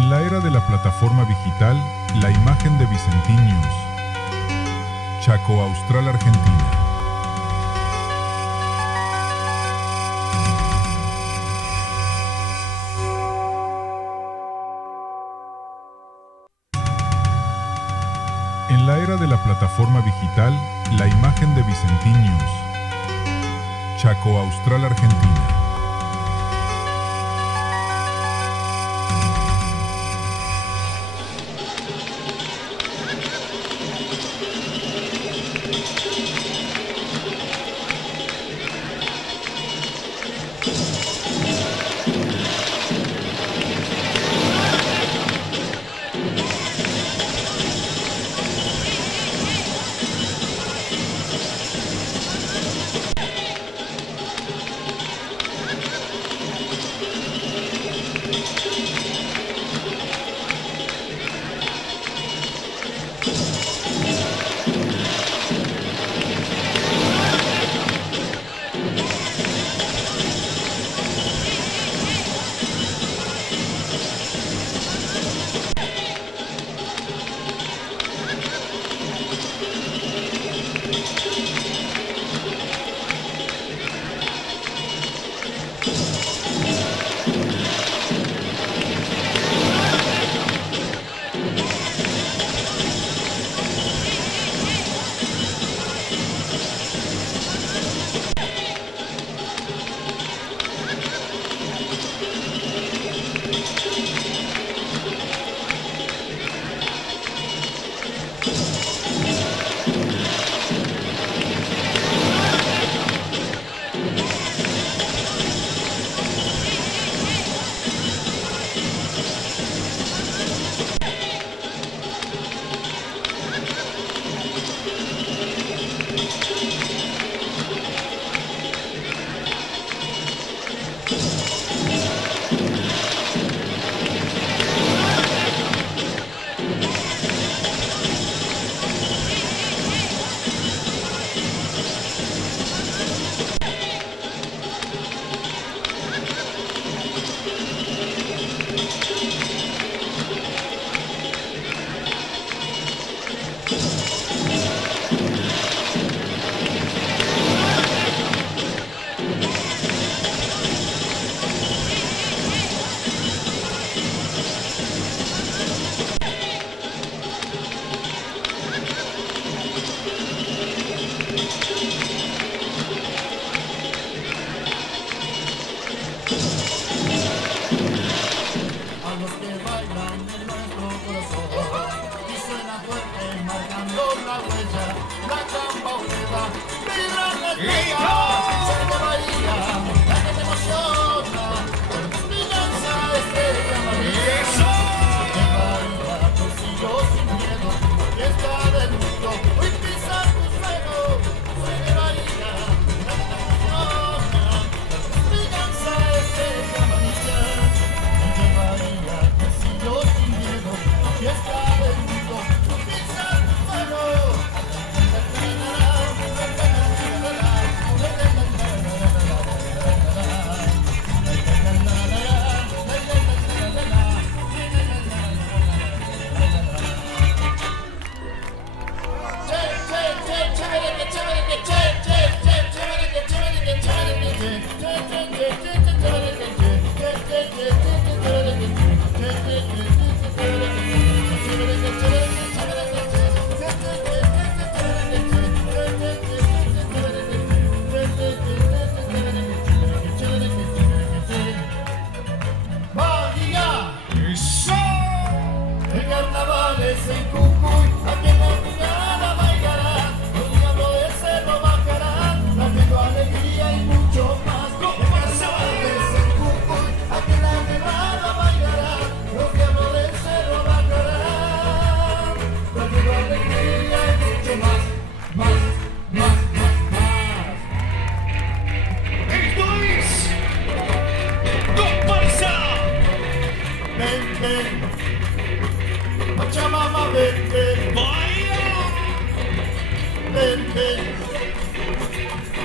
En la era de la plataforma digital, la imagen de Vicentín News. Chaco Austral, Argentina. En la era de la plataforma digital, la imagen de Vicentín News. Chaco Austral, Argentina.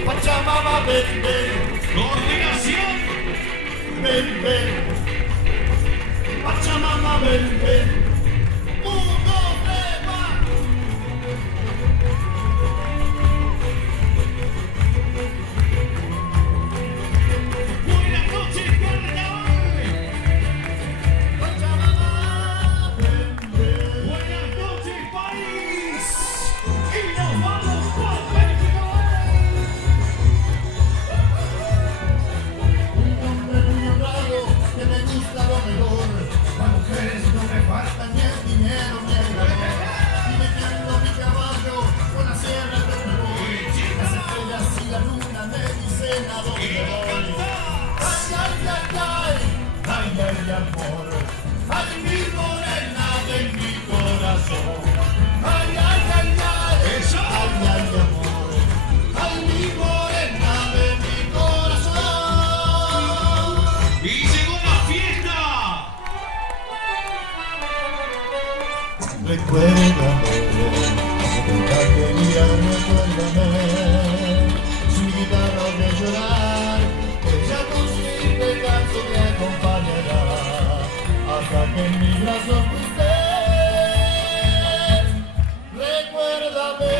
Pachamama, ven, ven. Coordinación. Ven, ven. Pachamama, ven, ven. Recuérdame, que mira, recuérdame, sin guitarra de llorar, ella con su canto me acompañará, hasta que en mis brazos estés. Recuérdame.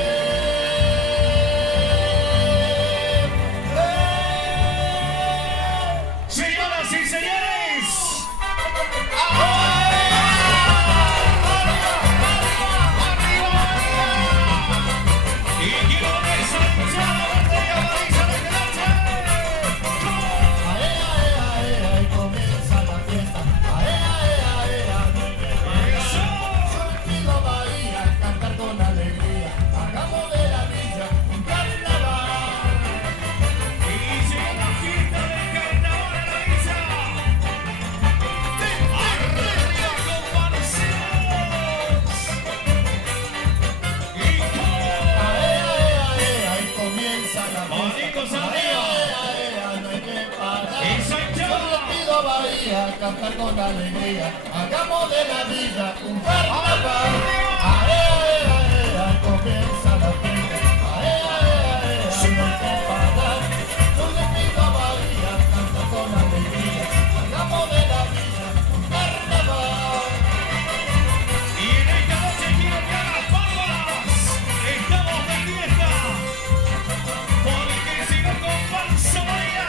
Señoras y señores, cantar con alegría, hagamos de la vida un carnaval. Aea, comienza la fiesta. Aea, no hay que parar. Yo le pido a Bahía, cantar con alegría, hagamos de la vida un carnaval. y en esta noche quiero que hagas palmas. Estamos de fiesta, porque si no comparsa Bahía.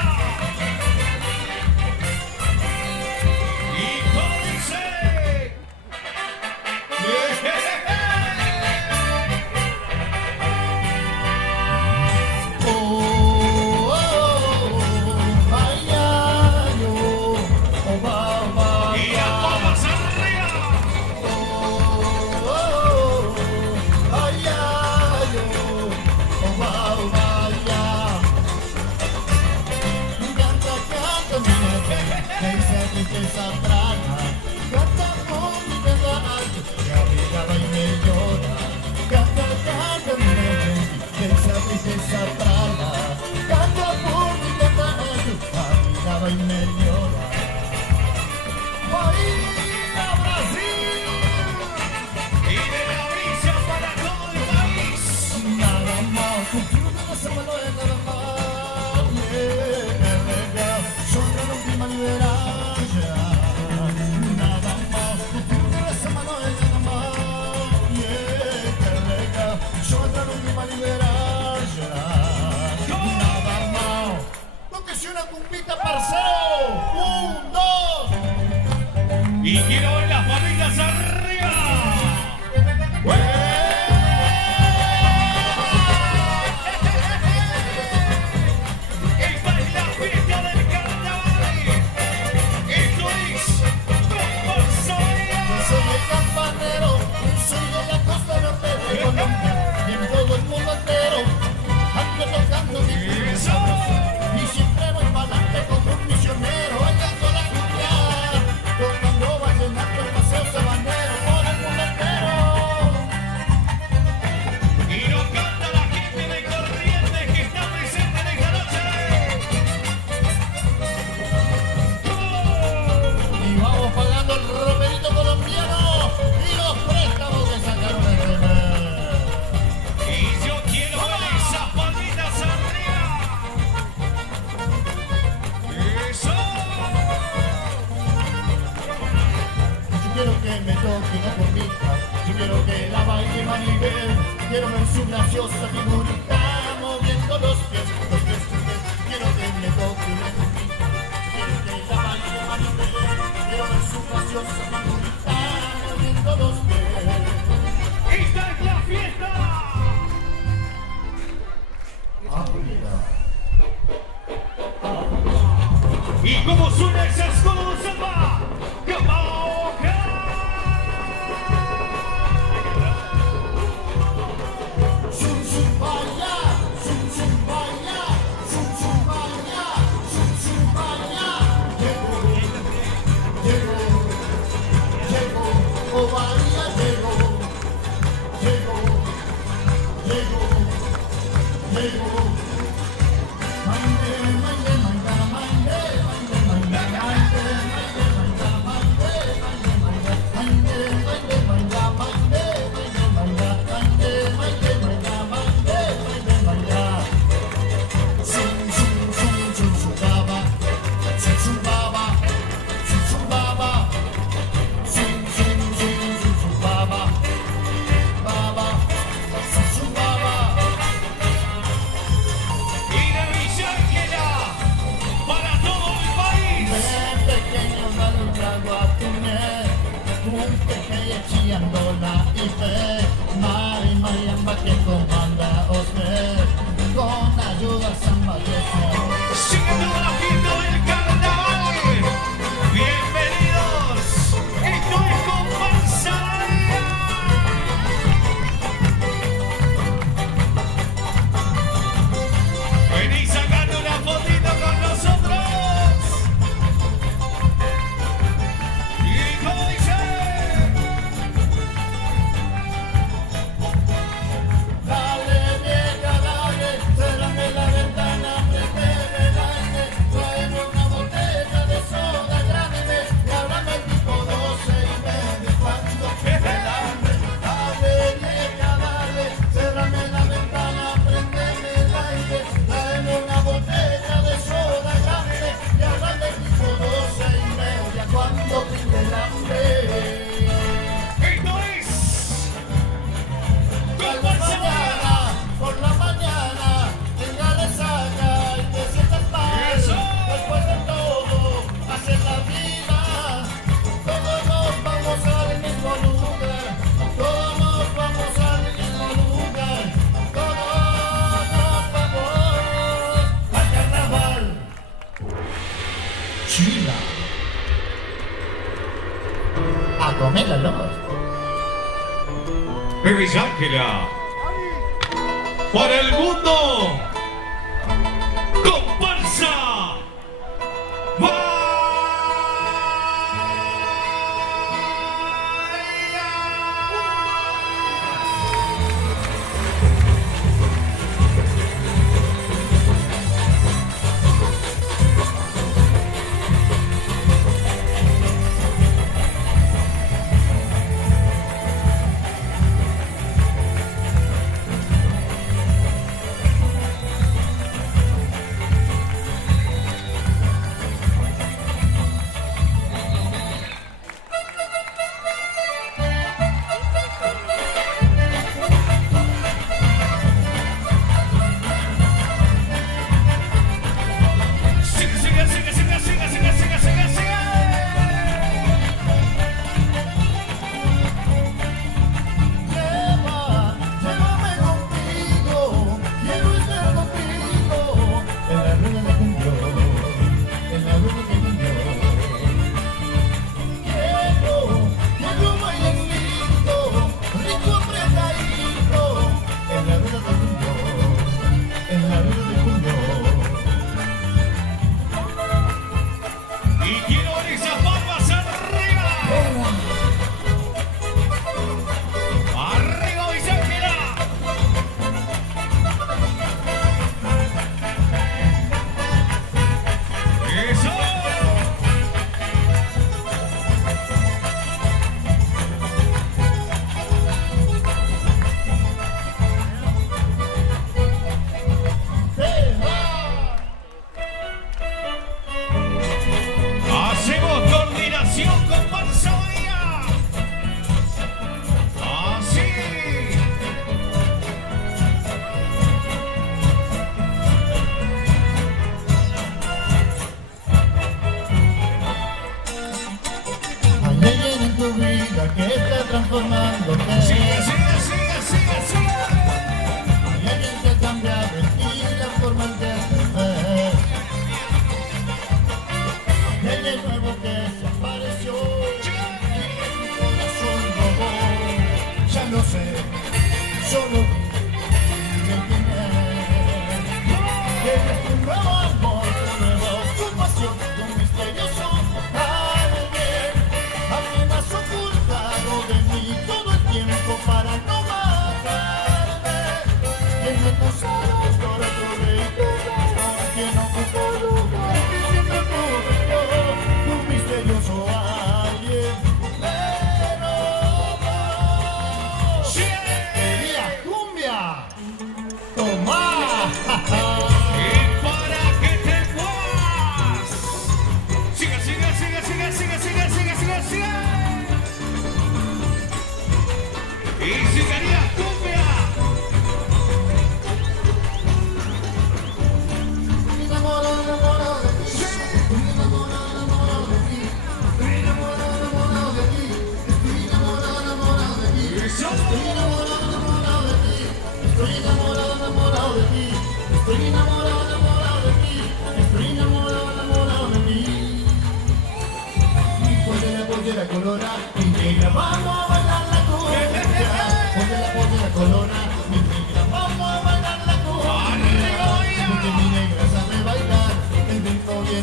Maribel, quiero ver su graciosa figurita moviendo los pies, tus pies, quiero que me toque una copita, quiero que ella baile Maribel, quiero ver su graciosa figurita moviendo los pies. ¡Esta es la fiesta! ¿Y cómo suena ese escudo de samba? Zum zum baila, zum zum baila, zum zum baila, zum zum baila. Llegó, oh baila, llegó. Mande, mande, manda, mande, mande, manda, mande, mande, manda, mande, mande, mande, manda, mande, mande, mande, manda, mande, manda. Zum zum zum zum zum baba, zum zum baba, zum zum baba, zum zum zum zum zum baba, baba, zum zum baba. Y de Villa Ángela para todo el país. Ven pequeño, dale un trago a tu mujer, un pequeño chillándola y fe, Mari Mariamba que comanda Osmer, con ayuda samba de Sigue toda la fiesta del carnaval. Bienvenidos. Esto es Comparsa. Vení sacando una fotito con nosotros. Y como dice. Dale vieja, dale, cérrame la ventana, prendeme el aire, tráeme una botella de soda grande, y háblame tipo 12:30, cuando quede el hambre. Dale vieja, dale, cérrame la ventana, prendeme el aire, tráeme una botella de soda grande, y háblame tipo 12:30, cuando quede el hambre. Esto es Por la mañana, venga le saca y te sientas mal. ¡Eso! Después de todo, hacer la vida. Todos nos vamos al mismo lugar. Todos nos vamos al mismo lugar. Todos nos vamos al carnaval. Chila. A comer la luz. Villa Ángela. Para el mundo. Comparsa.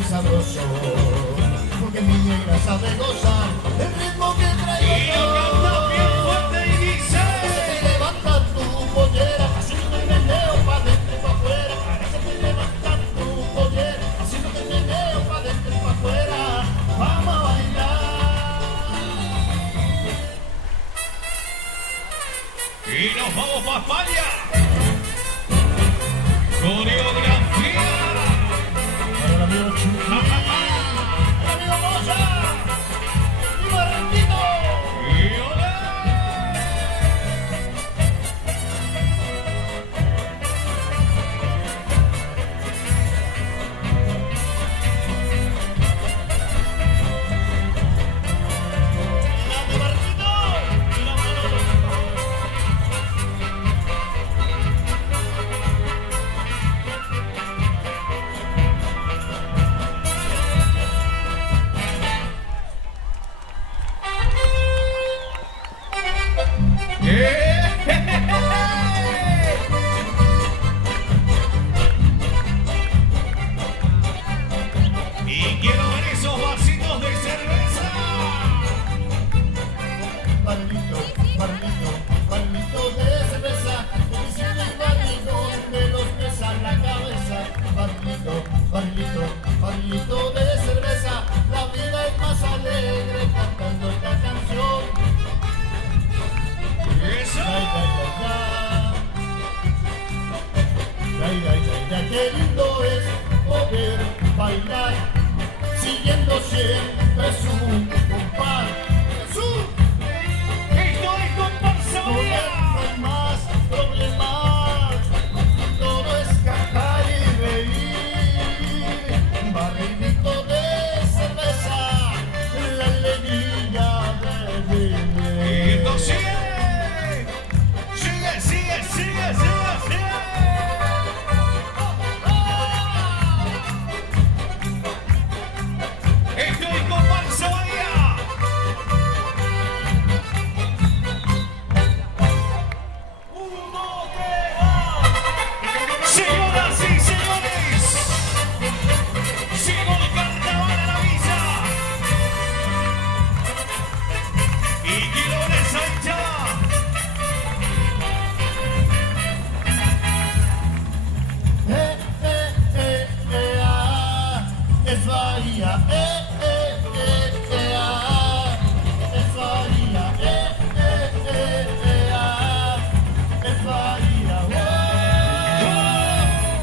muy sabroso, porque mi negra sabe gozar el ritmo que Y traigo lo canta bien fuerte y dice. te levanta tu pollera, haciendo el meneo pa' dentro y pa' afuera. Parece que levanta tu pollera, haciendo el meneo pa' dentro y pa' afuera. Vamos a bailar. Y nos vamos para España. Coreografía. Para el amigo Chucky, el amigo Moza y Barranquito. Y olé. ¡Grande Barranquito! Y la mano. Y quiero ver esos vasitos de cerveza. Barrilito, barrilito, barrilito de cerveza, que tiene el barrilo de los pies a la cabeza. Barrilito, barrilito, barrilito de cerveza, la vida es más alegre cantando esta canción. Eso. Qué lindo es poder bailar, siguiendo siempre su compás. Jesús. Esto es comparsa No María. hay más problemas, todo es cantar y reír. Barrilito de cerveza, la alegría de Y vivir. esto sigue. Sigue, sigue, sigue, sigue, sigue. Esto es comparsa María. Señoras y señores, llegó el carnaval a la villa. Y quiero ver esa hinchada. Es Bahía, es Bahía, es Bahía,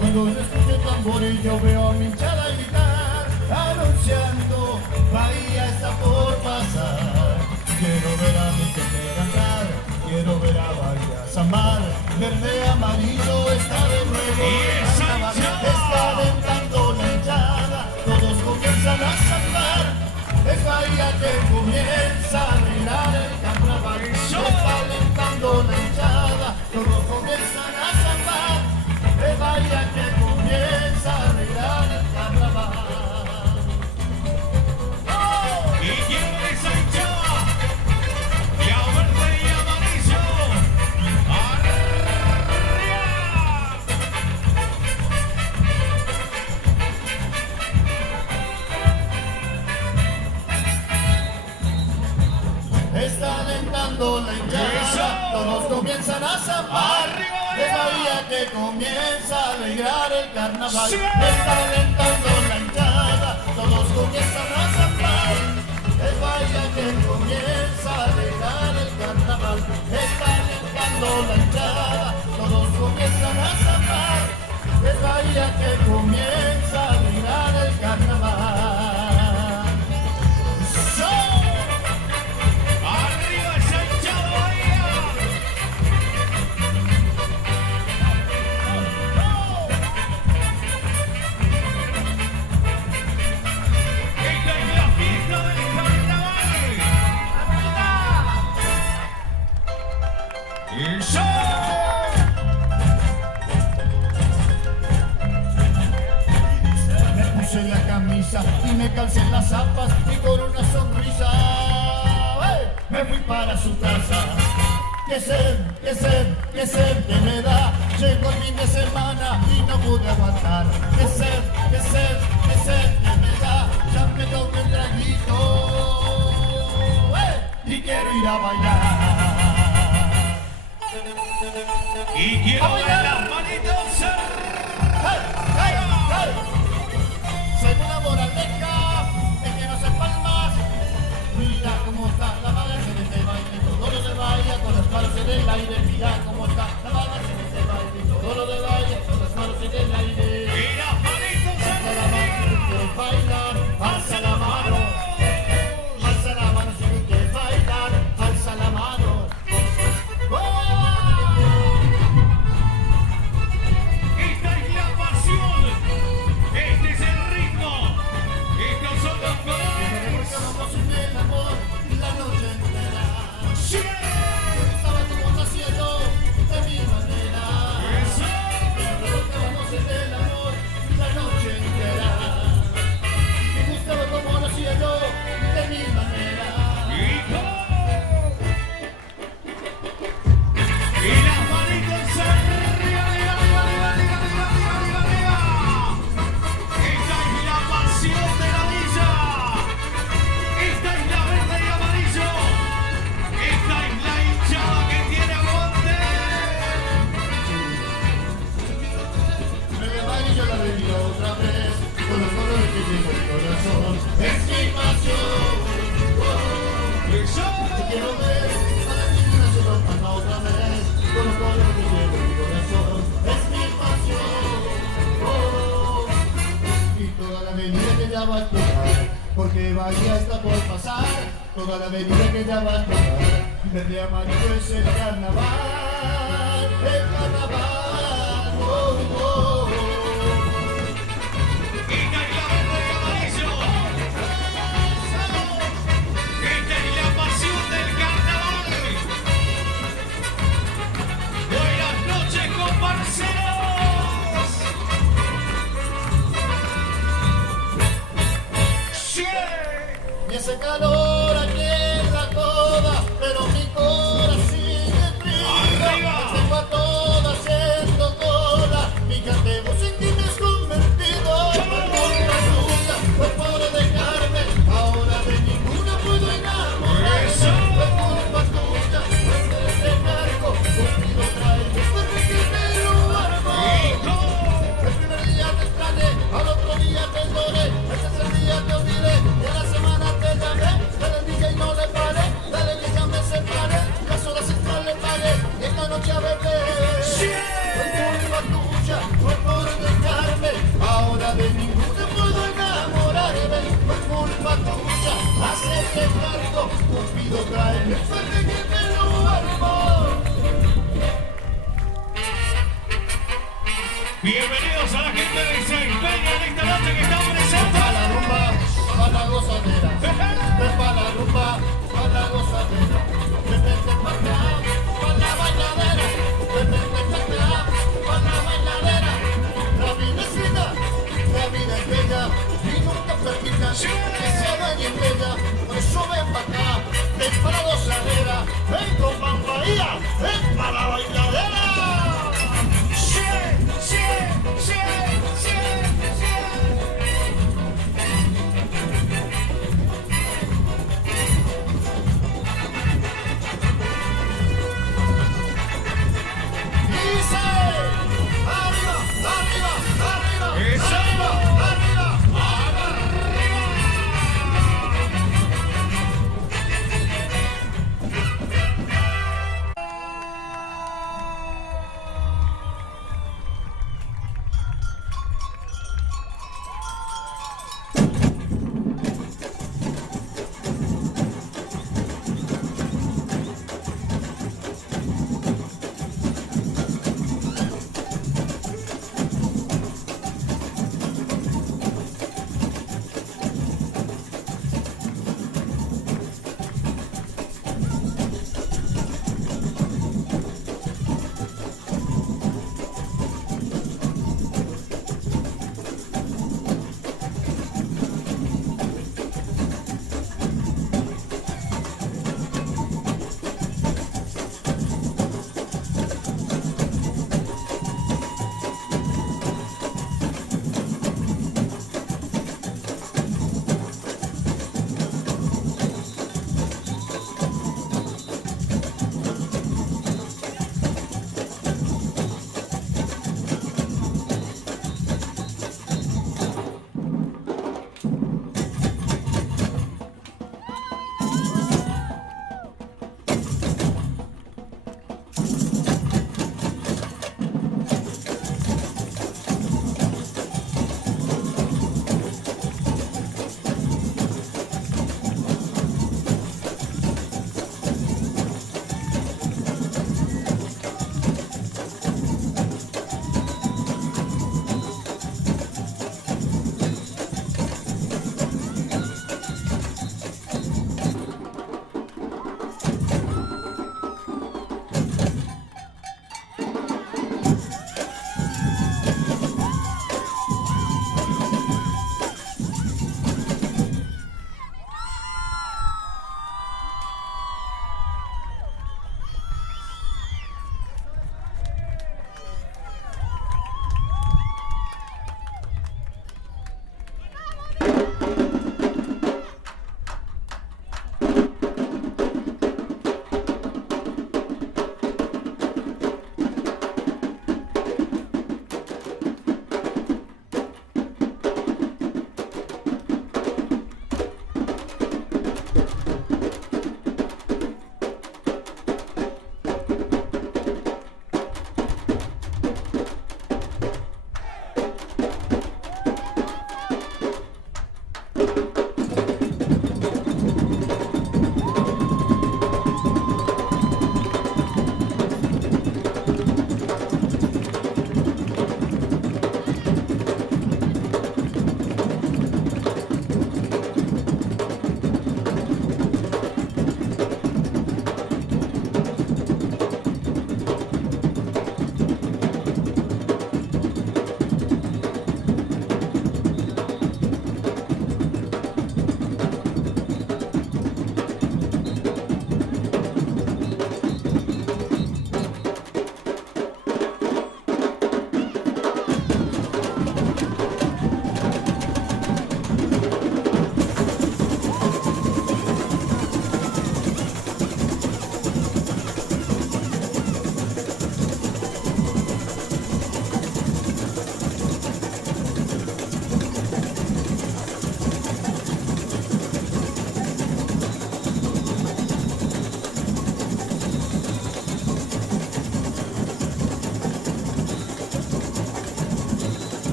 cuando se escucha el tambor y yo veo a mi hinchada gritar, anunciando, Bahía está por pasar. Quiero ver a mi gente cantar, quiero ver a Bahía zamar, verde amarillo está de nuevo. Y esa Carnaval hinchada. está alentando la hinchada, todos comienzan a zambar. Es Bahía que comienza a bailar el carnaval. Está alentando la hinchada, todos comienzan a zambar. Es Bahía que comienza a bailar el carnaval. ¡Oh! Y quiero ver esa hinchada. Y a verde y amarillo. ¡Arriba! Está alentando la hinchada, ¡Eso! todos comienzan a zambar. ¡Arriba, Es Bahía! Bahía que comienza a alegrar el carnaval. ¡Sí! Está alentando la hinchada, todos comienzan a zambar. Es Bahía que comienza a alegrar el carnaval. Está alentando la hinchada, todos comienzan a zambar. Es Bahía que comienza a alegrar el carnaval. ¡Sí! ¡Arriba esa hinchada Bahía! Esta es la fiesta del carnaval. ¡Y yo! Me puse la camisa y me calcé las zapas y con una sonrisa ¡hey! Me fui para su casa. Que sed, que sed, que sed que me da. Llegó el fin de semana y no pude aguantar. Que sed, que sed, que sed que me ir a bailar. Y quiero ver las manitos. ¡Hey, hey, hey! Según la moraleja, es que no se palmas. Mira cómo está la balanza en este baile, todo lo de baile, con las manos en el aire. Mira cómo está la balanza en este baile, todo lo de baile, con las manos en el aire. Y las manitos Alza la mano si quieres bailar, alza la mano. Alza la mano si quieres bailar, alza la mano. Esta es la pasión. Este es el ritmo. Estos son los colores. Vamos en el amor la noche entera. ¡Sí! Estaba como hacía yo, de mi manera. ¡Eso! Vamos en el amor la noche entera. Me gustaba como lo hacía yo, de mi manera. ¡Hijo! Y las manitos arriba, arriba, arriba, arriba, arriba, arriba, arriba, arriba, arriba. Esta es la pasión de la villa. Esta es la verde y amarillo. Esta es la hinchada que tiene aguante. Me levanto y yo la revivo otra vez, con los colores que llevo en mi corazón. Es mi pasión. ¡Eso! Te quiero ver, para que no se rompan otra vez, con los colores que llevo en mi corazón. Es mi pasión. Y toda la avenida que ya va a tocar, porque Bahía está por pasar. Toda la avenida que ya va a tocar, verde amarillo es el carnaval. El carnaval. Oh, oh, oh. Esta es la verde y amarillo. Esta es la pasión del carnaval. Buenas noches, compañeros. ¡Sí! Y ese calor aquí en la toda, pero mi corazón sigue frío. ¡Arriba! Tengo a todas haciendo cola, mi cantebo sin ti me has convertido. Por culpa tuya, fue por dejarme, ahora de ninguna puedo enamorarme. ¡Eso! Fue culpa tuya, fue de dejarme, conmigo traerme, fue que me lo armó. ¡Hijo! El primer día te extrañé, al otro día te lloré, el tercer día te olvidé, y a la semana te llamé, te le dije y no le paré, dale que ya me separé, las horas extras le pagué, y esta noche a beber. ¡Sí! Fue culpa tuya, fue por dejarme, ahora de ninguna puedo enamorarme, fue culpa tuya, hacerte cargo, Cupido tráeme, fue que me lo armó. Bienvenidos a la gente de Saipeña en esta noche que está presente. Pa' la rumba, pa' la gozadera. Ven pa' la rumba, pa' la gozadera. Ven, vente pa' acá, pa' la bailadera. Ven, vente pa' acá, pa' la bailadera. La vida es linda, la vida es bella y nunca permita que sea daño en ella. Por eso ven pa' acá, ven pa' la gozadera. Ven con Bahía, ven pa' la bailadera. ¡Sí! ¡Sí! ¡Sí! ¡Sí! ¡Sí! Dice, arriba, arriba, arriba, ¡Eso! arriba, arriba.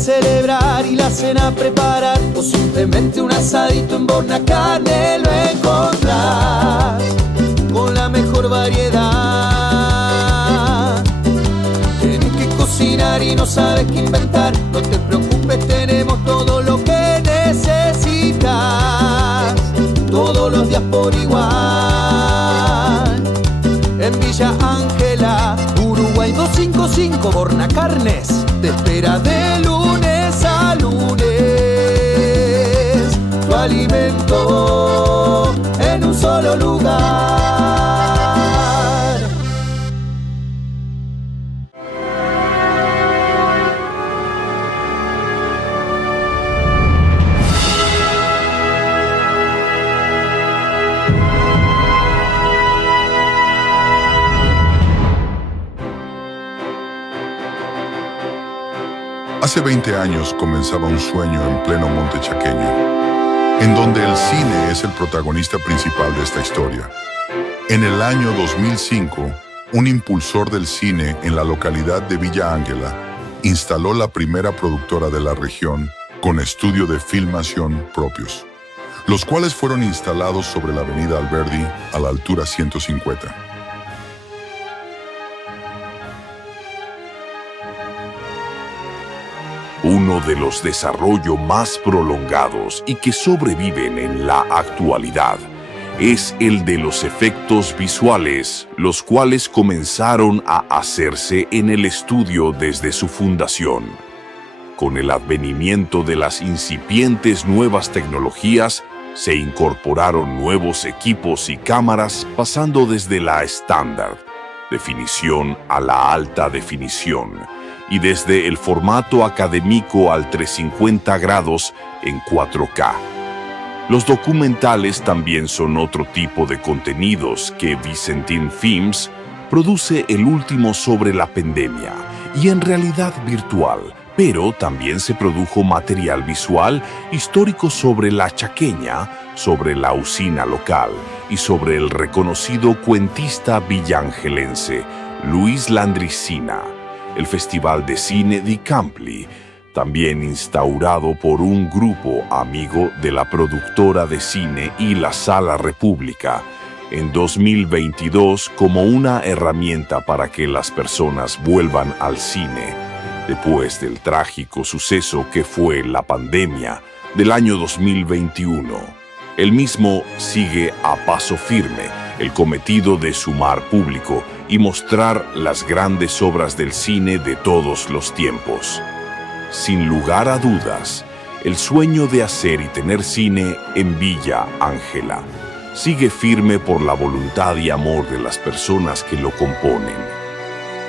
celebrar y la cena preparar, o simplemente un asadito en Bornacane lo encontrás con la mejor variedad. Tienes que cocinar y no sabes qué inventar, no te preocupes, tenemos todo lo que necesitas, todos los días por igual. En Villa Ángela, Uruguay 255, Bornacarnes te espera de lunes a lunes. Tu alimento en un solo lugar. Hace 20 años comenzaba un sueño en pleno monte chaqueño, en donde el cine es el protagonista principal de esta historia. En el año 2005, un impulsor del cine en la localidad de Villa Ángela instaló la primera productora de la región con estudio de filmación propios, los cuales fueron instalados sobre la avenida Alberdi a la altura 150. Uno de los desarrollos más prolongados y que sobreviven en la actualidad es el de los efectos visuales, los cuales comenzaron a hacerse en el estudio desde su fundación. Con el advenimiento de las incipientes nuevas tecnologías, se incorporaron nuevos equipos y cámaras pasando desde la estándar definición a la alta definición y desde el formato académico al 350 grados en 4K. Los documentales también son otro tipo de contenidos que Vicentín Films produce, el último sobre la pandemia y en realidad virtual, pero también se produjo material visual histórico sobre la chaqueña, sobre la usina local y sobre el reconocido cuentista villangelense Luis Landricina. El Festival de Cine di Campli, también instaurado por un grupo amigo de la productora de cine y la Sala República, en 2022 como una herramienta para que las personas vuelvan al cine, después del trágico suceso que fue la pandemia del año 2021. El mismo sigue a paso firme el cometido de sumar público y mostrar las grandes obras del cine de todos los tiempos. Sin lugar a dudas, el sueño de hacer y tener cine en Villa Ángela sigue firme por la voluntad y amor de las personas que lo componen.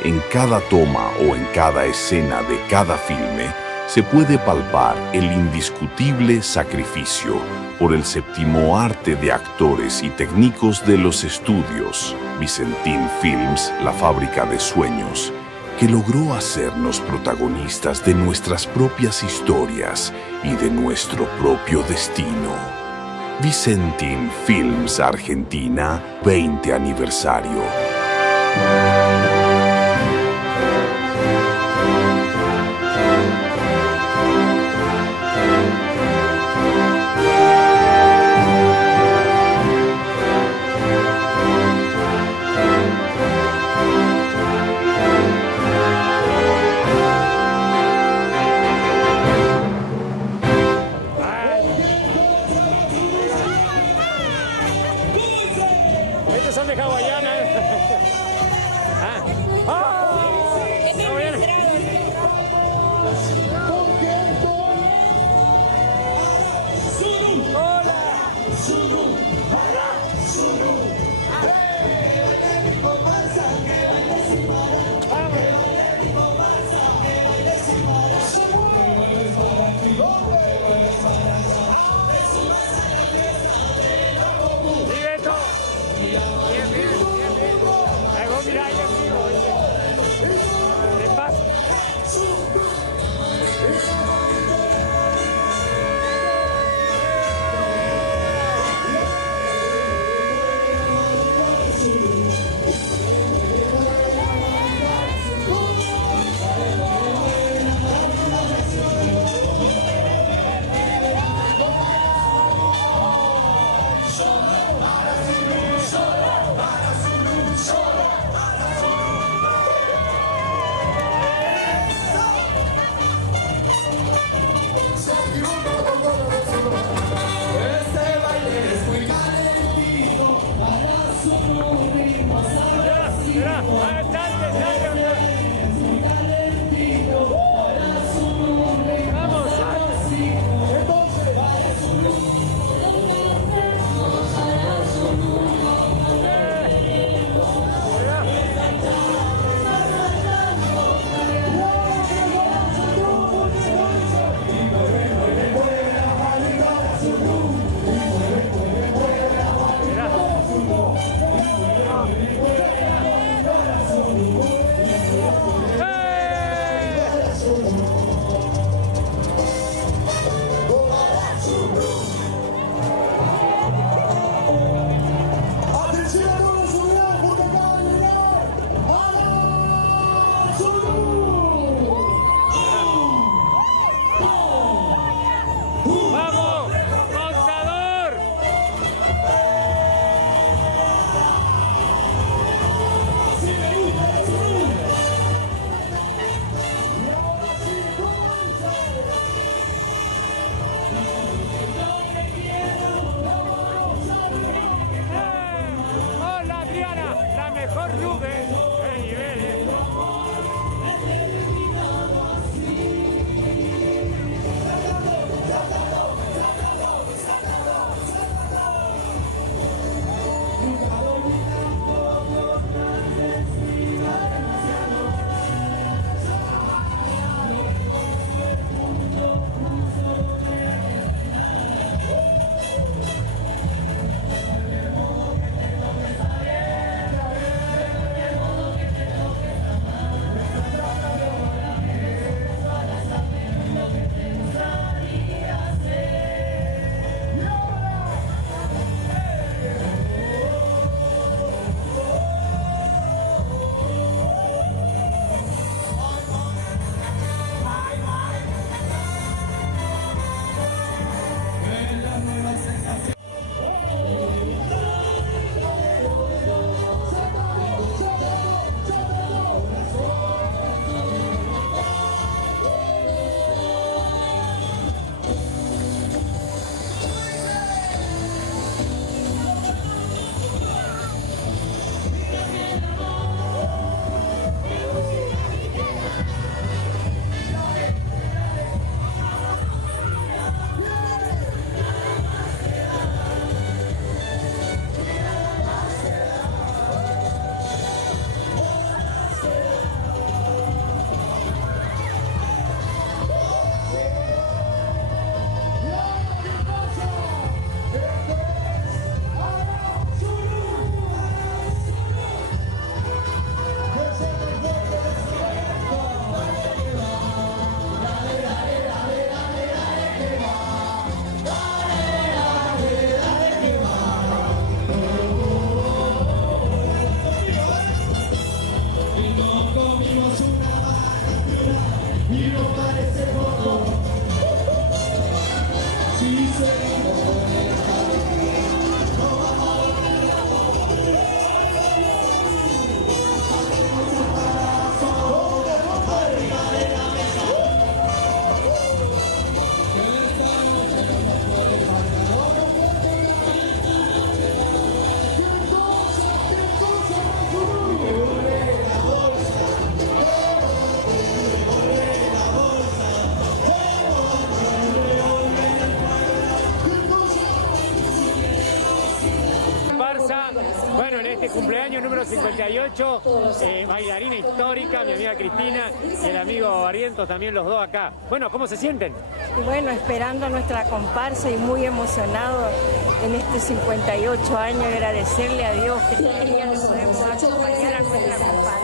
En cada toma o en cada escena de cada filme se puede palpar el indiscutible sacrificio por el séptimo arte de actores y técnicos de los estudios Vicentín Films, la fábrica de sueños, que logró hacernos protagonistas de nuestras propias historias y de nuestro propio destino. Vicentín Films Argentina, 20 aniversario. Estos son de hawaiana. Bien, bien. este cumpleaños número 58, bailarina histórica, mi amiga Cristina y el amigo Barrientos, también los dos acá. Bueno, ¿cómo se sienten? Y bueno, esperando nuestra comparsa y muy emocionado en este 58 años, agradecerle a Dios que todavía le podemos acompañar a nuestra comparsa.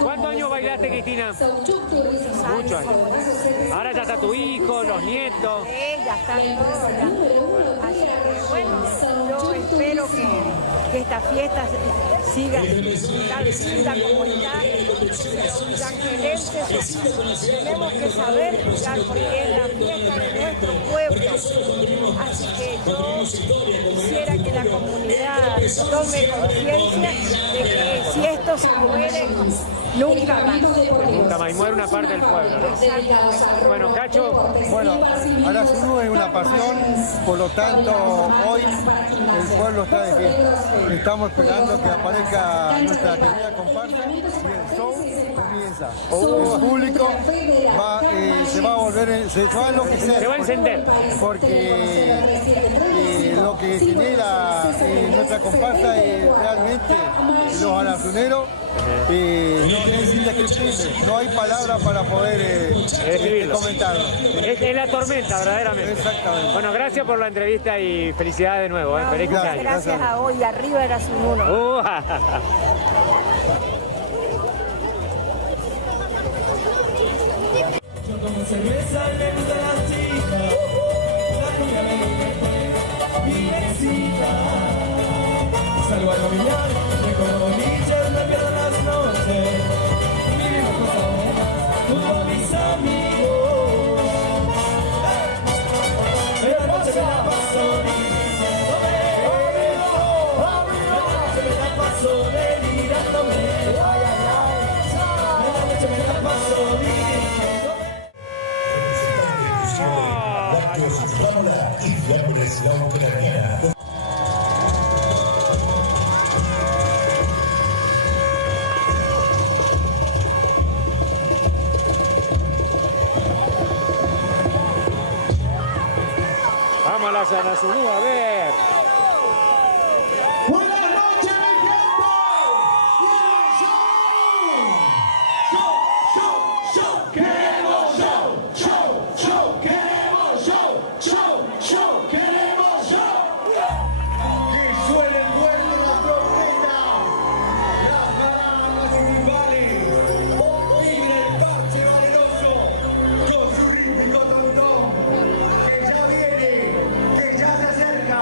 ¿Cuántos años bailaste, Cristina? Muchos años. Ahora ya está tu hijo, los nietos. Ya están todos ya. Así que bueno, yo espero que esta fiesta siga tan linda como está, tan excelente. Tenemos que saber cuidar porque es la fiesta de nuestro pueblo. Así que yo quisiera que la comunidad tome conciencia de que si esto se muere, nunca más. Nunca más, y muere una parte del pueblo, ¿no? Bueno, Cacho. Bueno, Arasuru es una pasión, por lo tanto hoy el pueblo está de fiesta. Estamos esperando que aparezca nuestra querida comparsa y el show comienza. El público se va a volver, se va a enloquecer. Se va a encender. Porque lo que genera nuestra comparsa es realmente los arasuneros. No es indescriptible, no hay palabras para poder comentarlo. Es la tormenta, verdaderamente. Exactamente. Bueno, gracias por la entrevista y felicidades de nuevo. Feliz cumpleaños. Gracias a hoy, arriba era su uno. Yo tomo cerveza y me gusta la chica, la cumbia me divierte, mi vecina. Salgo a caminar, recorro boliches, me pierdo las noches, vivimos cosas buenas junto a mis amigos. En la noche me la paso delirándome, en la noche me la paso delirándome, en la noche me la paso delirándome. Y Fiambres La Ucraniana. Vamos a la Arasuru, a ver. Buenas noches, mi gente. Show. Queremos show. Queremos show. Queremos show. Que suene fuerte la trompeta. Las barajas municipales. Vive el parche valeroso. Con su rítmico trombón. Que ya viene, que ya se acerca.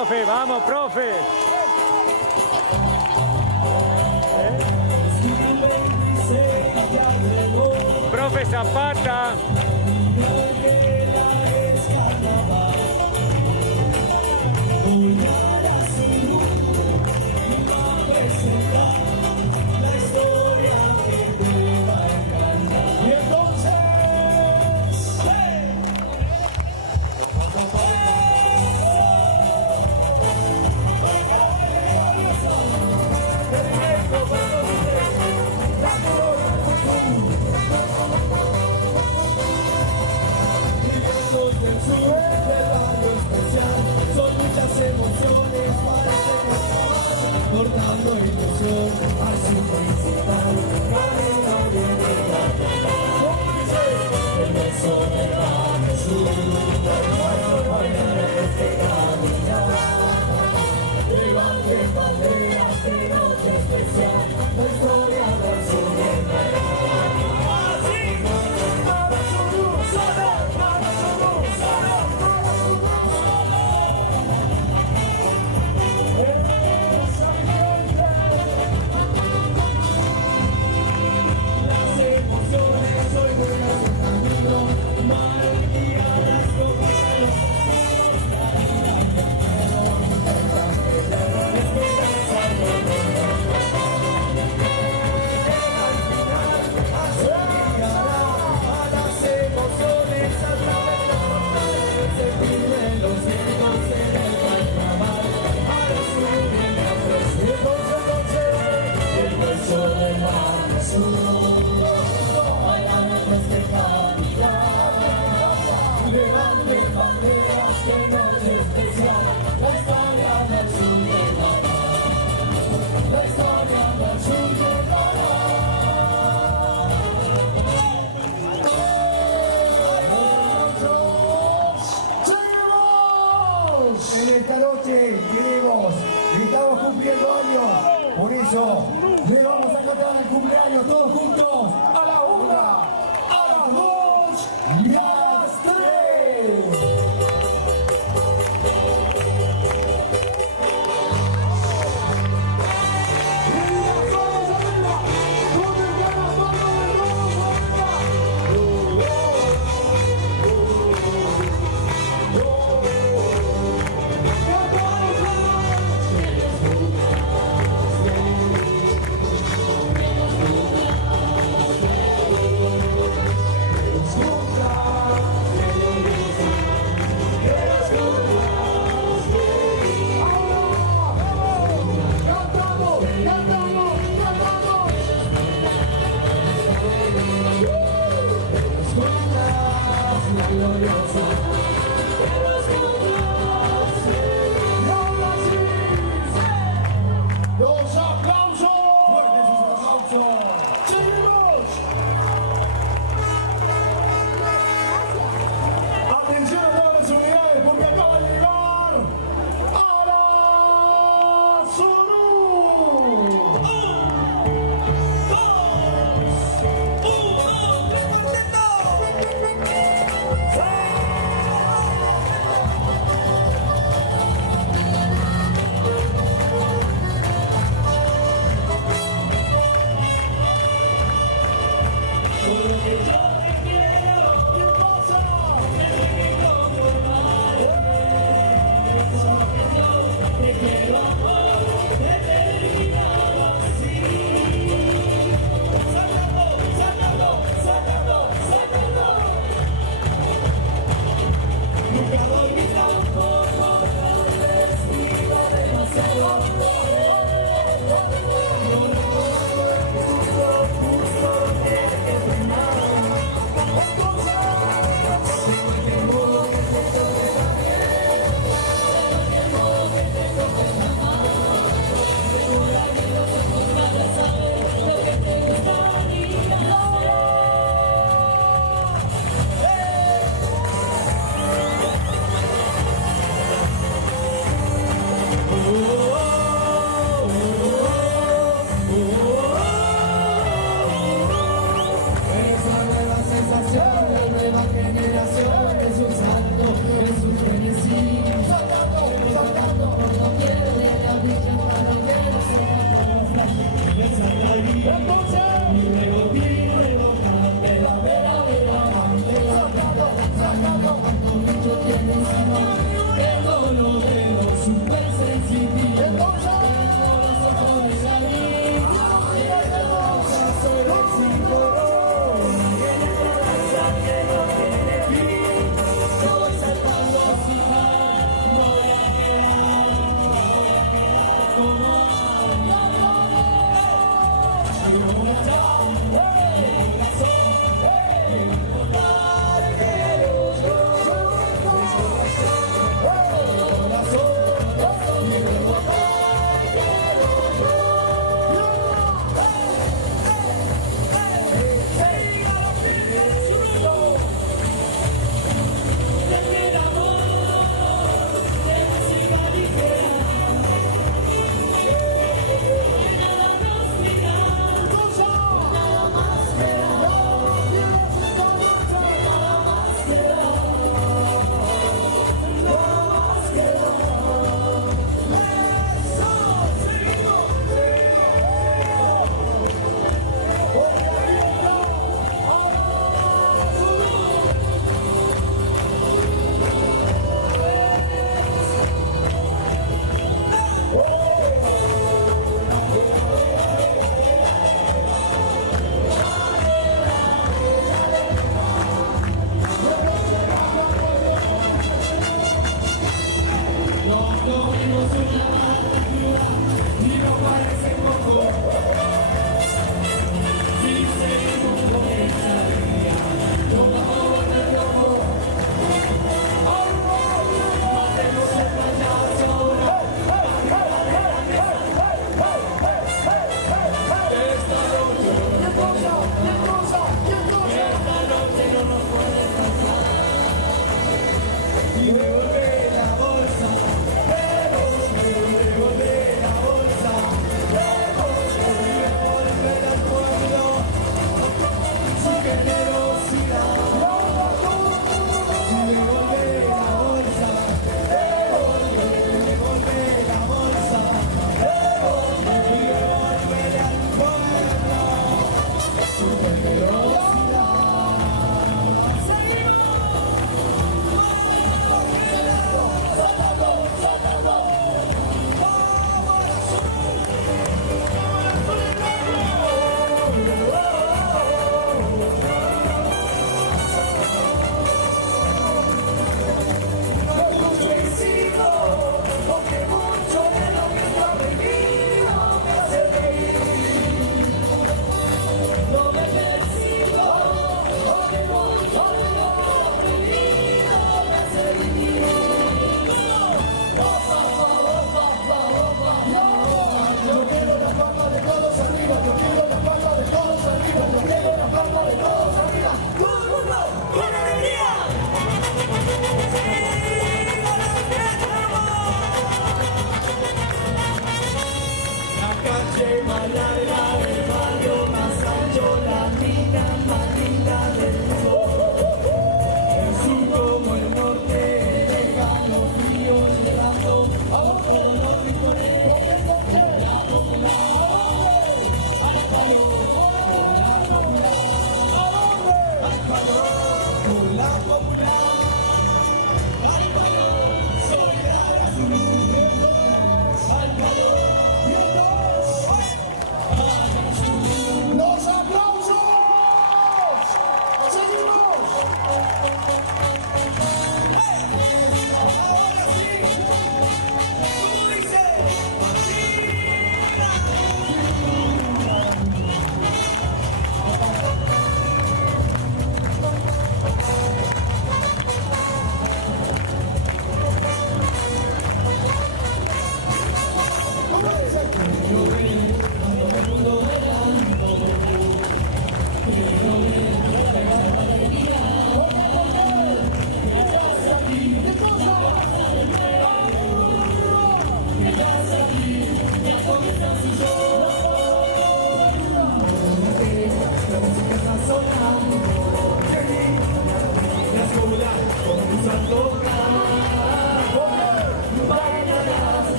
profe, vamos, profe. Profe Zapata. En esta noche queremos, estamos cumpliendo años, por eso le vamos a cantar el cumpleaños todos juntos a la 1, a las 2 y a las 3.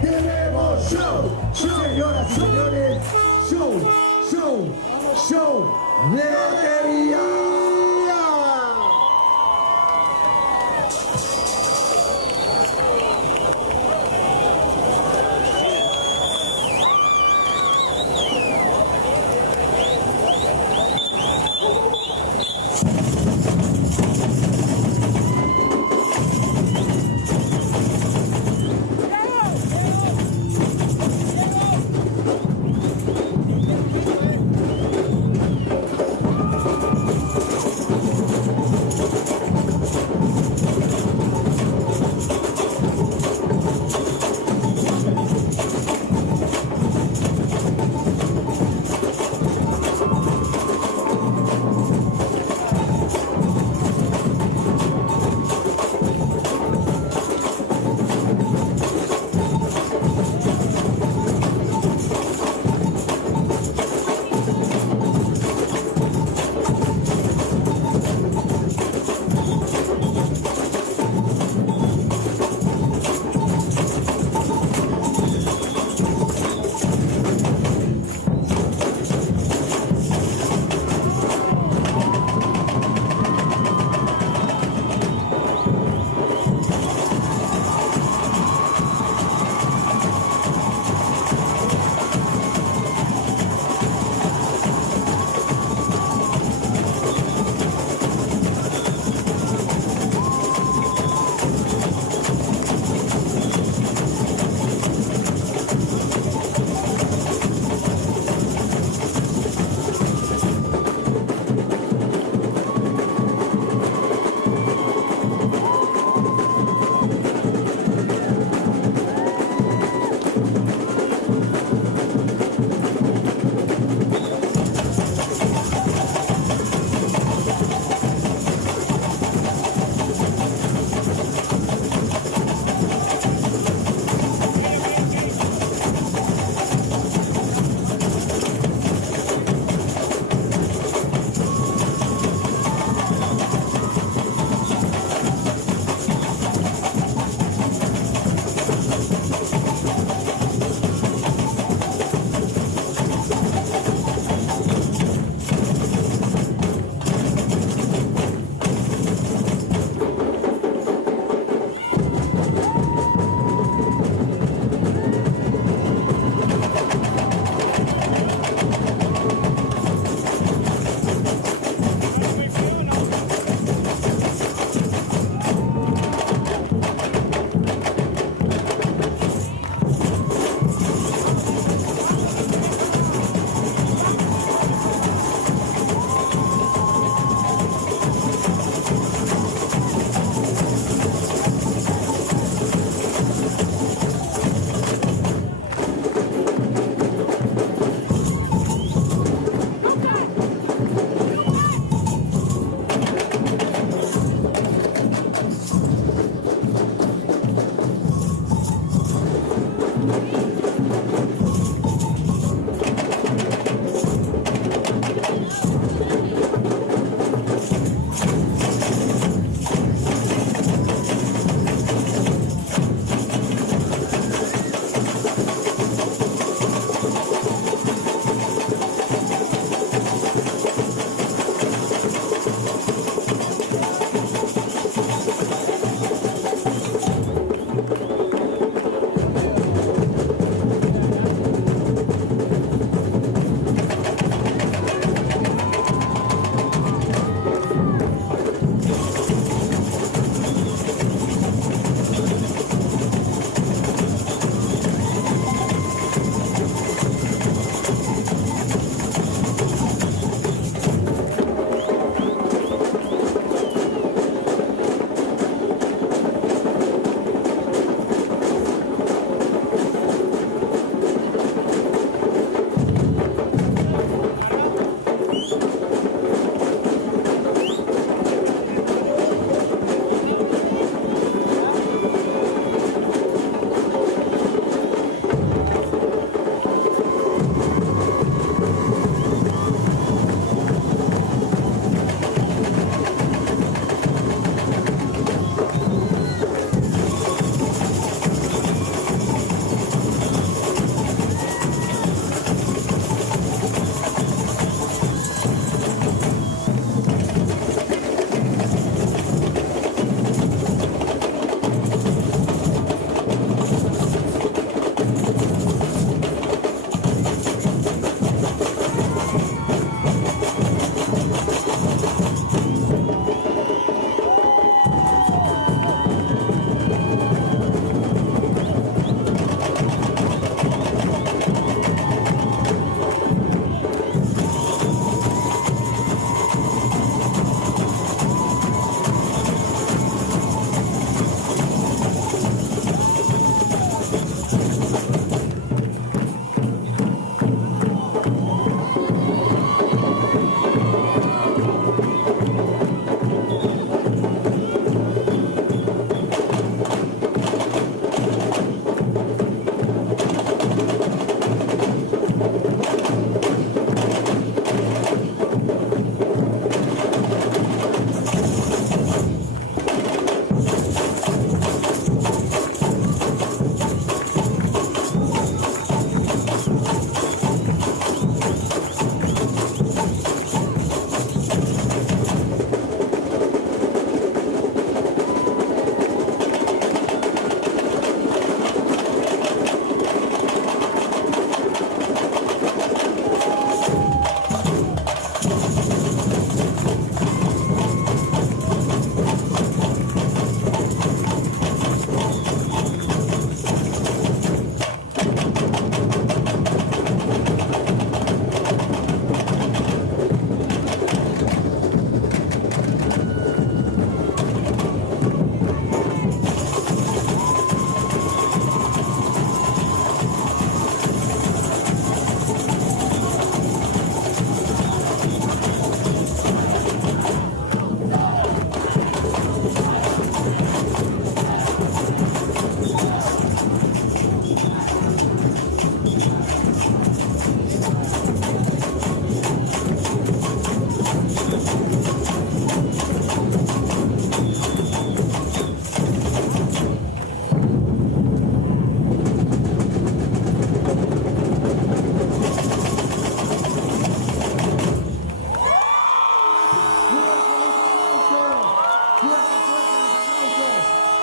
¡Queremos show! Señoras y señores, show de lotería.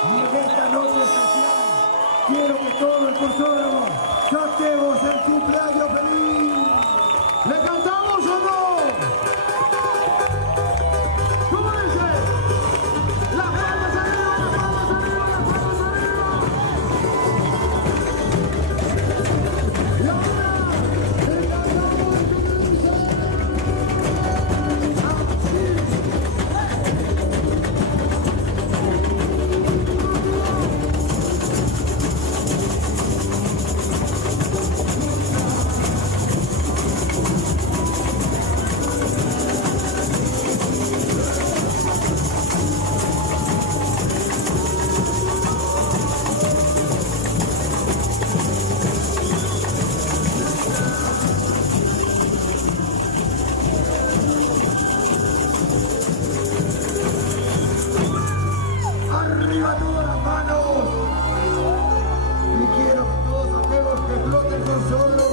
Y en esta noche especial quiero que todo el Corsódromo cantemos el cumpleaños feliz. ¿Le cantamos o no? ¿Cómo dice? Las palmas arriba, las palmas arriba, las palmas arriba. Y ahora le cantamos el cumpleaños. Arriba todas las manos. Y quiero que todos hacemos que explote el Corsódromo.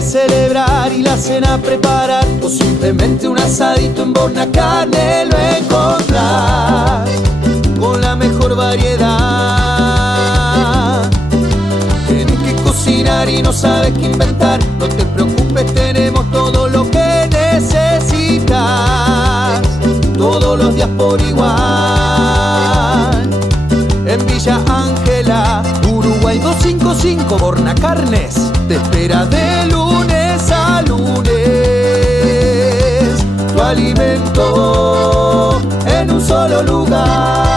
quieres celebrar y la cena preparar, o simplemente un asadito en Bornacarne lo encontrás con la mejor variedad. Tienes que cocinar y no sabes qué inventar, no te preocupes, tenemos todo lo que necesitas, todos los días por igual. En Villa Ángela, Uruguay 255, Bornacarnes te espera de lunes a lunes. Tu alimento en un solo lugar.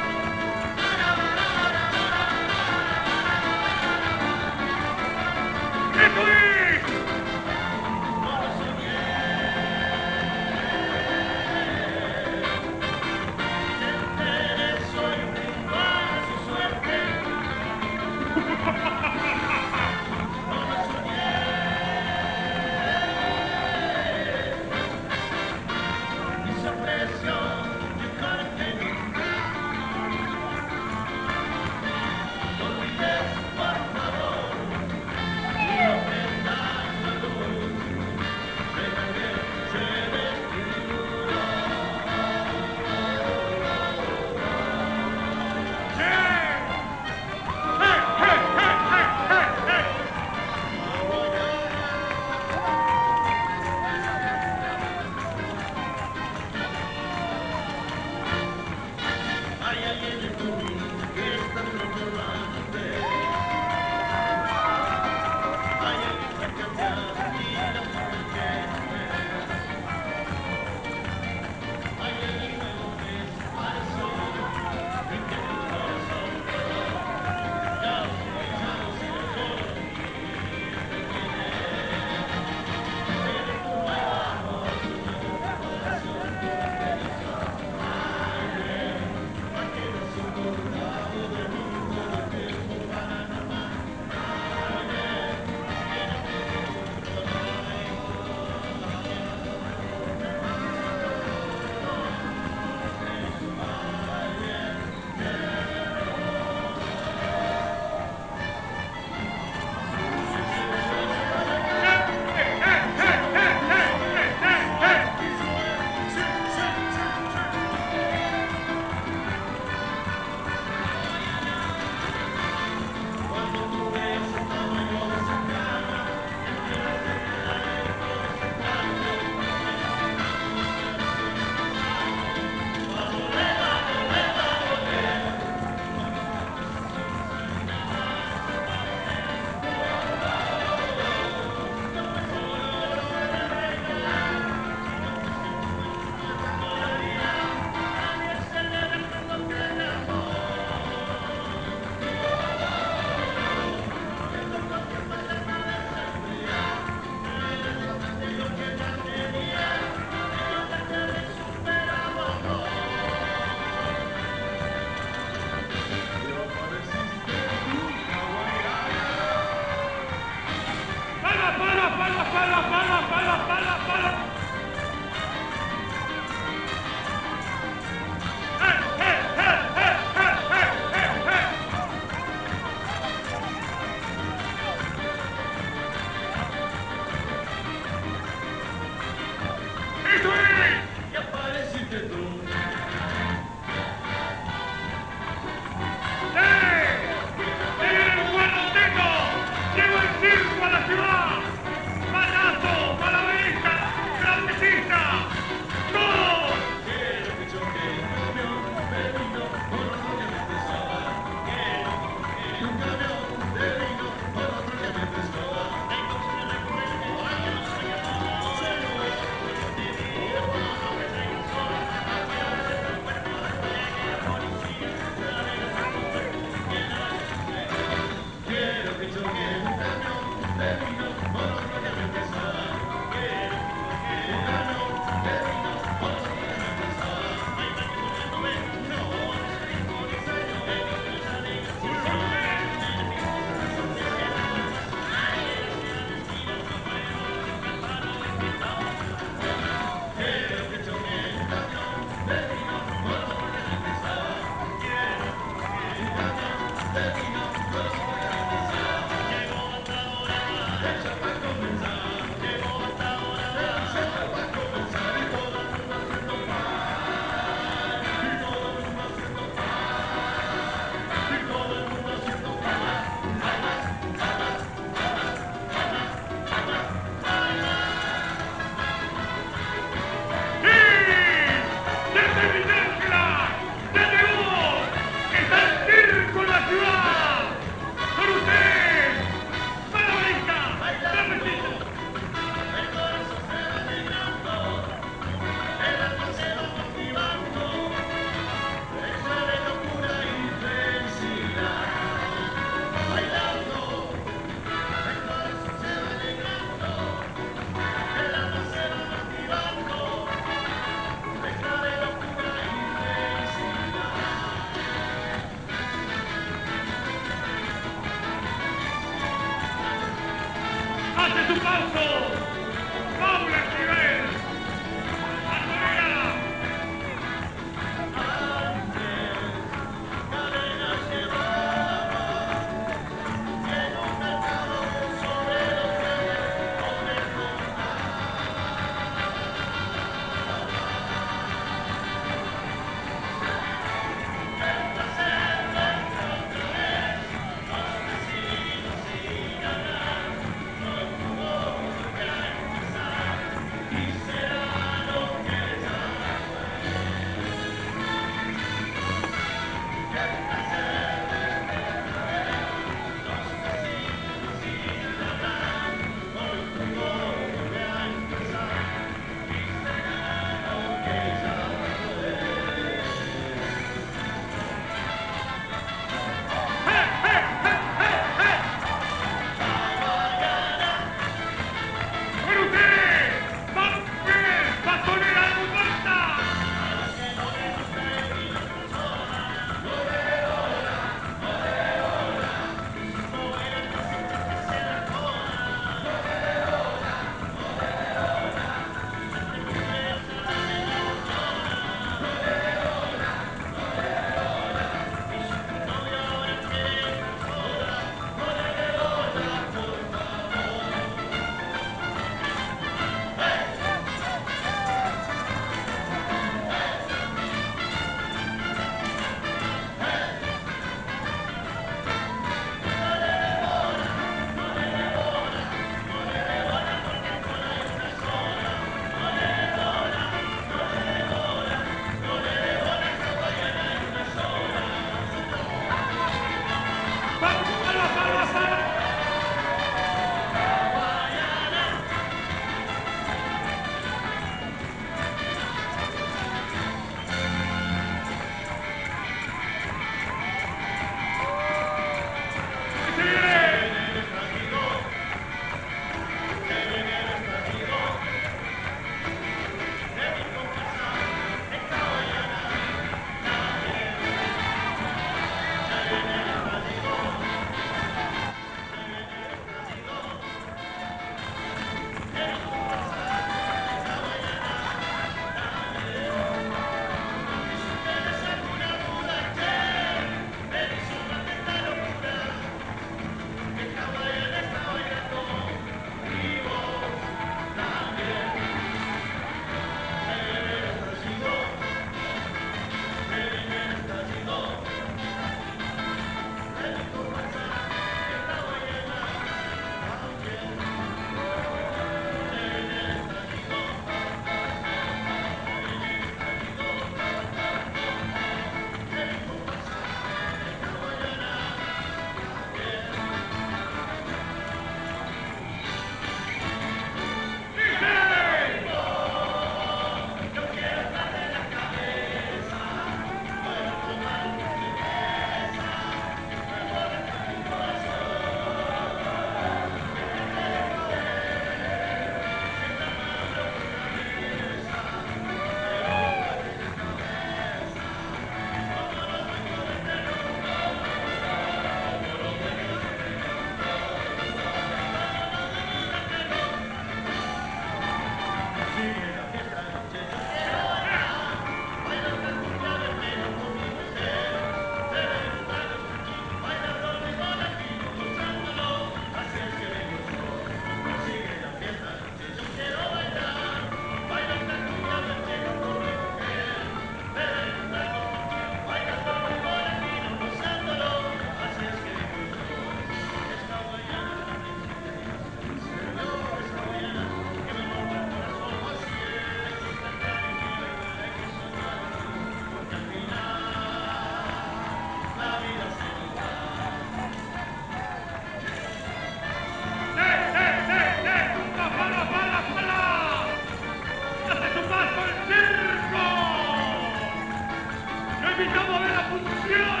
invitamos a ver la función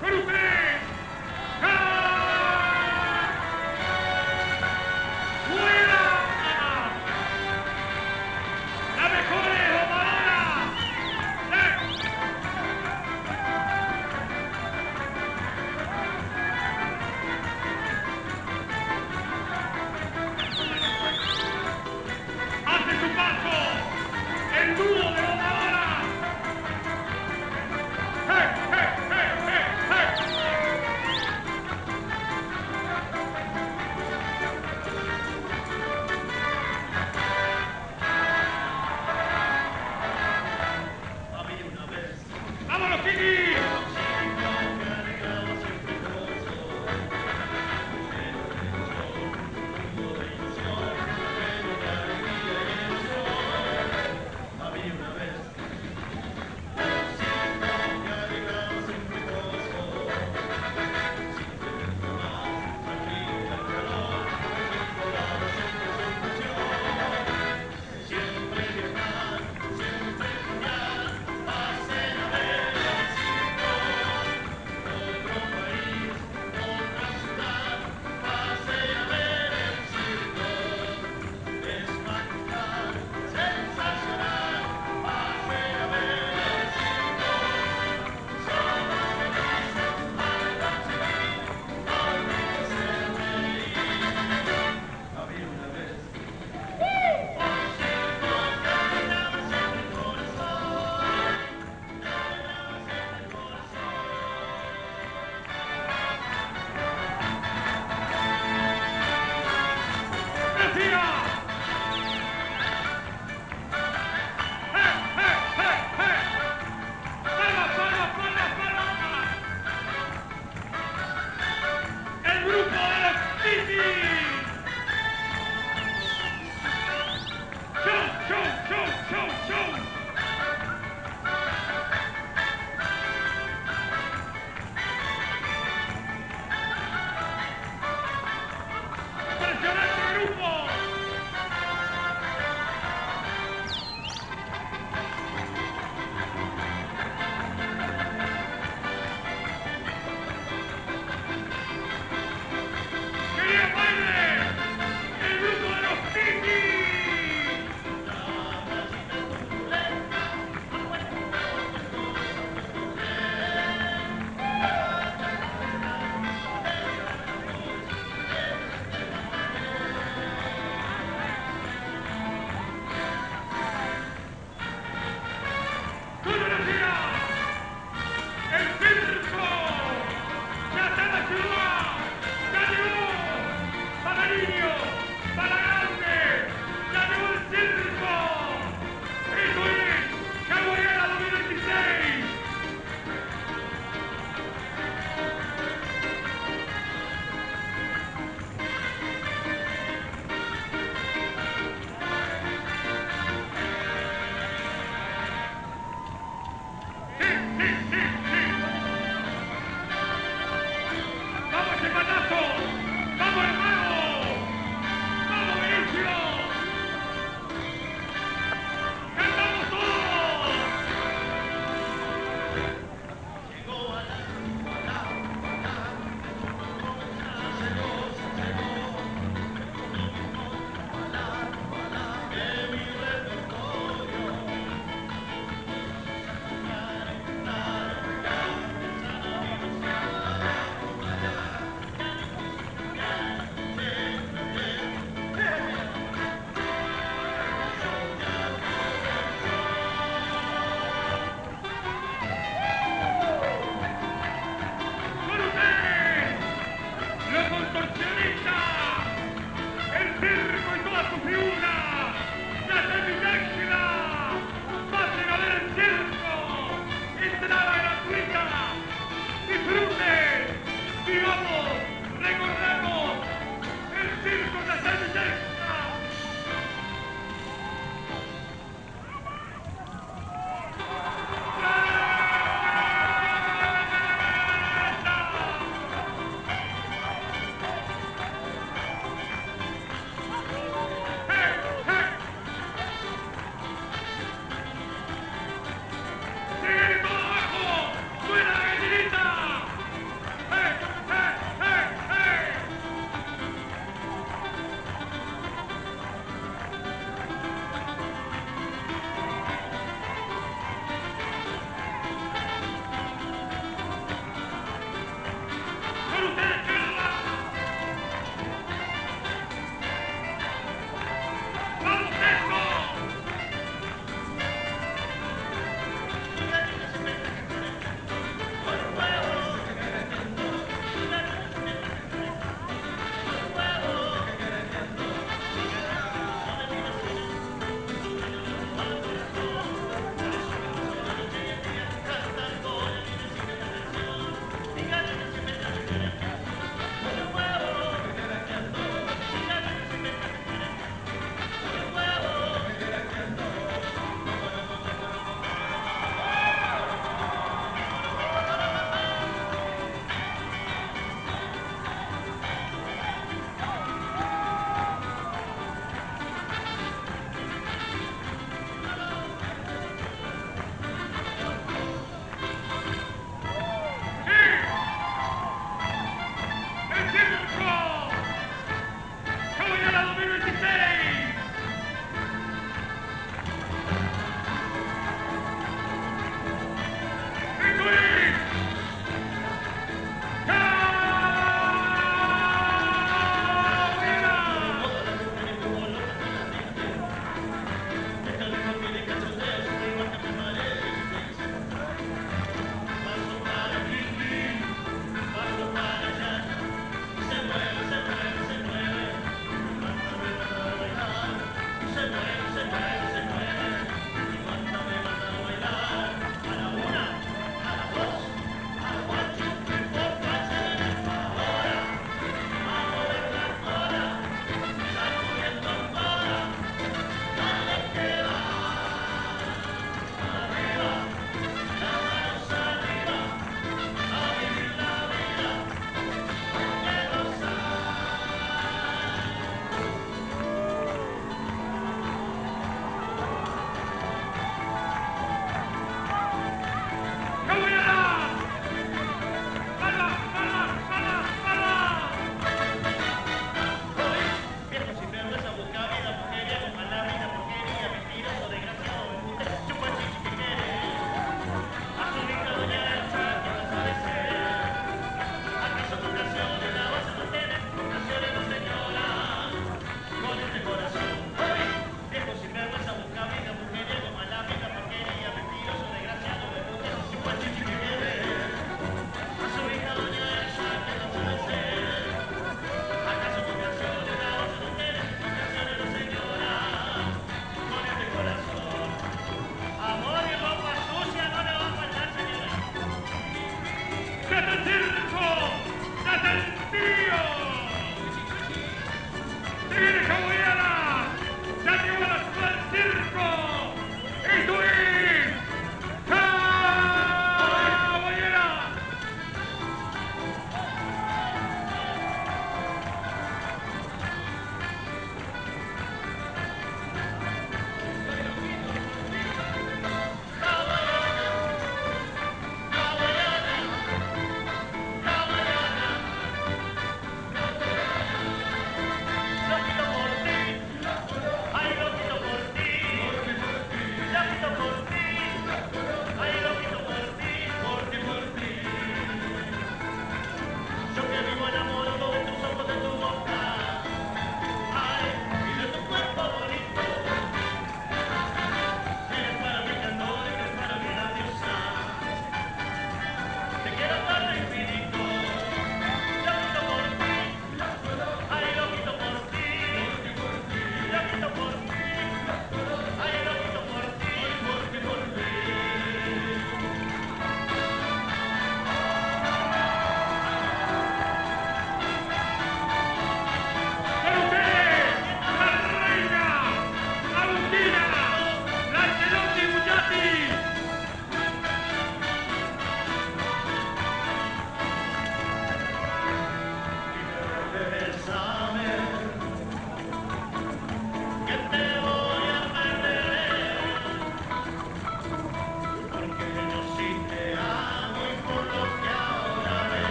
con ustedes. ¡Fuera! ¡La mejor es domadora! ¡Hace su paso! ¡El dúo de domadora! ¡Hey, hey, hey, hey, hey! ¡Vámonos, Kiki! ¡El grupo de los Titi! ¡Show, show, show, show, show! ¡Impresionante grupo! ¡Quería baile! ¡El grupo de los Titi! ¡Con energía! ¡El circo! ¡Ya está la ciudad! ¡Ya llegó! ¡Para niños! ¡Para grandes! ¡Ya llegó el circo! ¡Eso es! ¡Caboyera 2026! ¡Sí, sí, sí, sí! ¡Vamos, hermanazo! ¡Vamos, hermano! ¡Vamos, Benicio! ¡Cantamos todos!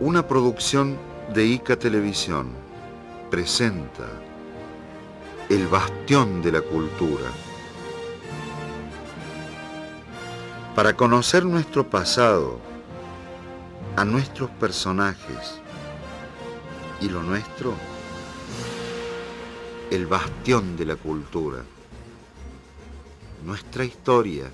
Una producción de ICA Televisión presenta El Bastión de la Cultura. Para conocer nuestro pasado, a nuestros personajes y lo nuestro, el bastión de la cultura, nuestra historia.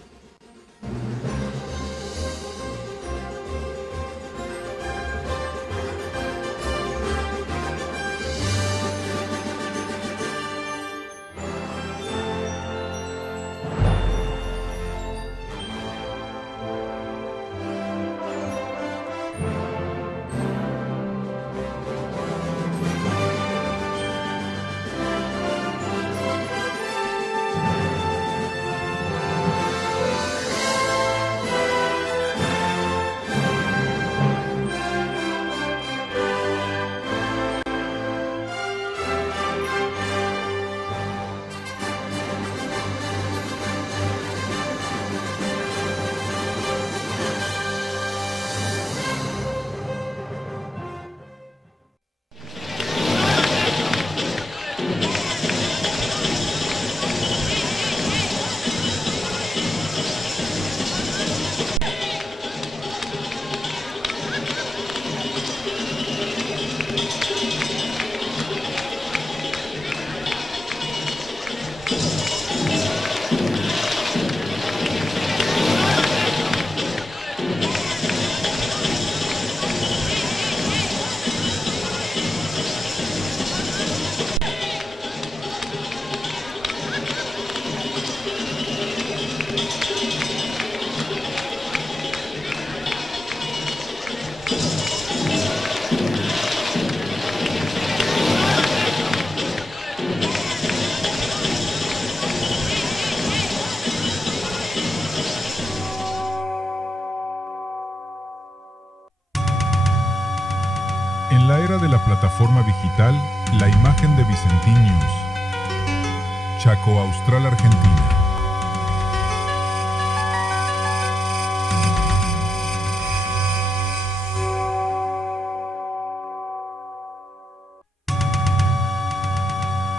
plataforma digital La Imagen de Vicentiños, Chaco Austral, Argentina.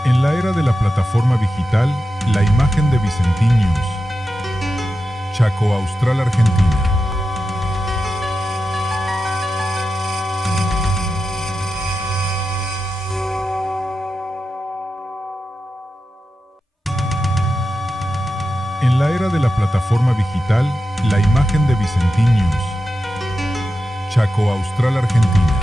En la era de la plataforma digital La Imagen de Vicentiños, Chaco Austral, Argentina. En la era de la plataforma digital La Imagen de Vicentiños, Chaco Austral, Argentina.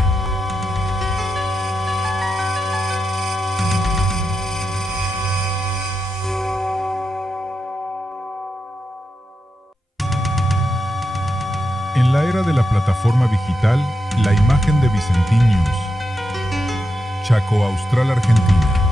En la era de la plataforma digital La Imagen de Vicentiños, Chaco Austral, Argentina.